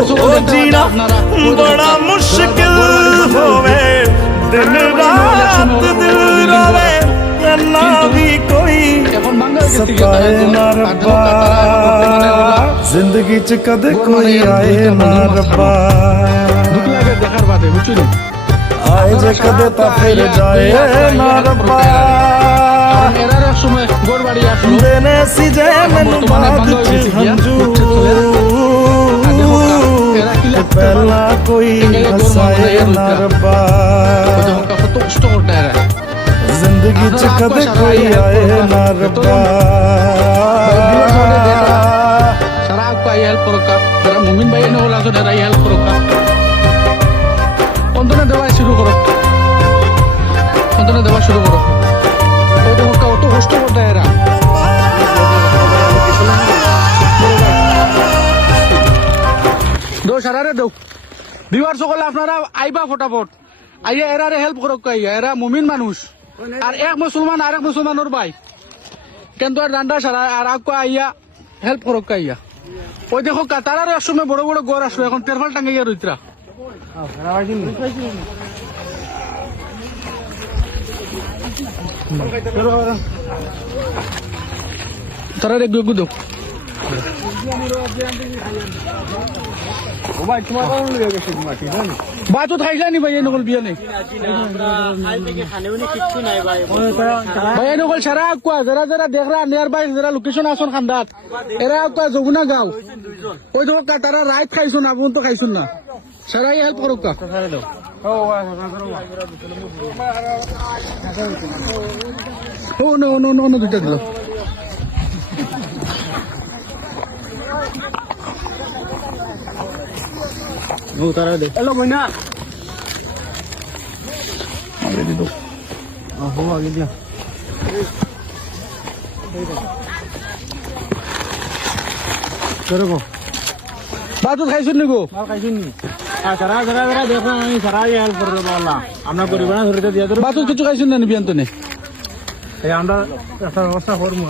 जीना बड़ा मुश्किल होवे दिन रात दिल रोवे ना भी कोई सताए ना रब्बा जिंदगी च कदे कोई आए ना रब्बा आए जे कदे ता फिर जाए ना रब्बा देने सी जे मैनू बाद च हंजू पहला कोई हसाए ना रब्बा जिंदगी च कदे कोई आए ना रब्बा মুমিন ভাই এনে বলা এরা হেল্প করো অন্তনে দেওয়া শুরু করো অন্তনে দেওয়া শুরু করো অত কষ্ট করতে এরা দো সারারে দো বিবার সকলে আপনারা আইবা ফটাফট আইয়া এরারে হেল্প করো কাইয়া এরা মুমিন মানুষ আর এক মুসলমান আর এক মুসলমানের ভাই কিন্তু ডান্ডা সারা আর আইয়া হেল্প করো কাইয়া ওই দেখো তারারও একসময় বড় বড় গড় আসলো এখন তেরফাল টাঙ্গাইয়া রইতরা তারা একটু একটু দেখ বাতো খাইলানি ভাই নকল বিয়া নেই ভাই নকল সারা কোয়া যারা যারা দেখরা নিয়ার বাই যারা লোকেশন আসন খান্দাত এরা কোয়া যমুনা গাঁও ওই তো তারা রাইট খাইছুন আপন তো খাইছুন না সারাই হেল্প করুক কা ও নো নো নো নো দুইটা দিল हेलो बहना आगे दे दो हो आगे दिया करो को बात खाइछुन নি গো খাইছুন নি সারা সারা সারা দেখো আমি সারা হেল্প করে দেব আল্লাহ আমরা করিব না ধরে দিয়া বাত কিছু খাইছুন না বিয়ান তো নে এই আমরা ব্যবস্থা করব